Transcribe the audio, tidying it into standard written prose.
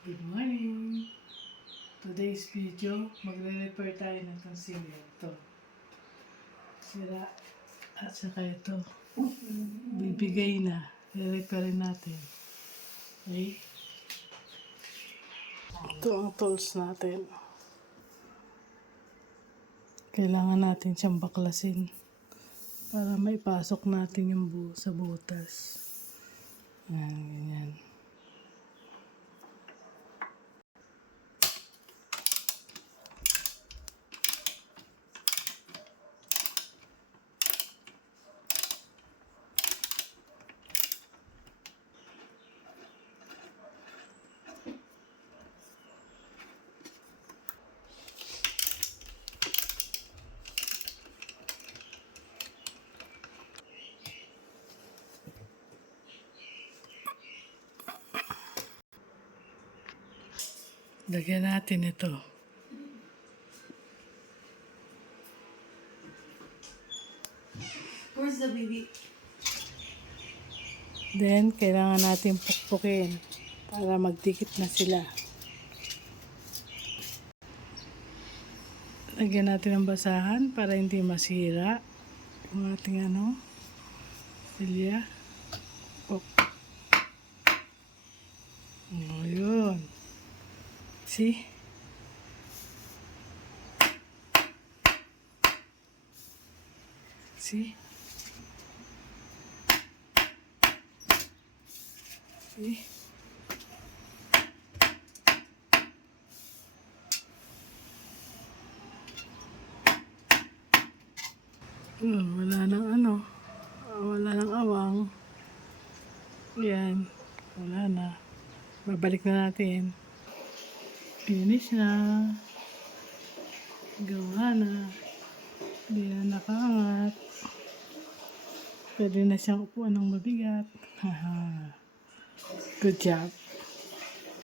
Good morning! Today's video, magre-repair tayo ng concealer. Ito. Sira. At saka ito. Bibigay na. I-repairin natin. Okay? Ito ang tools natin. Kailangan natin siyang baklasin para maipasok natin yung sa butas. Yan, ganyan. Lagyan natin ito. Where's the baby? Then, kailangan natin pukpukin para magdikit na sila. Lagyan natin ng basahan para hindi masira yung ating silya. Oh, yun. See? See? See? Wala nang wala nang awang. Yan, wala na. Babalik na natin. Finish na. Gawa na. Hindi na nakaangat. Pwede na siyang upuan ng mabigat. Good job.